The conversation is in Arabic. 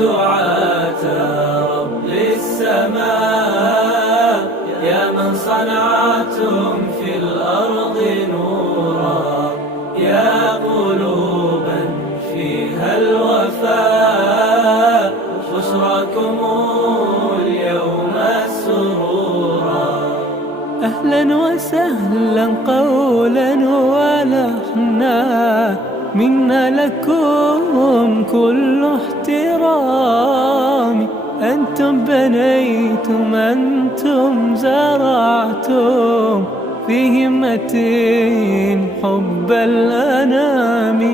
دعاة رب السماء، يا من صنعتم في الأرض نورا، يا قلوبا فيها الوفاء، بشراكم اليوم السرورا. أهلا وسهلا قولا ولحنا، منا لكم كل احترام. أنتم بنيتم، أنتم زرعتم في همة حب الأنام.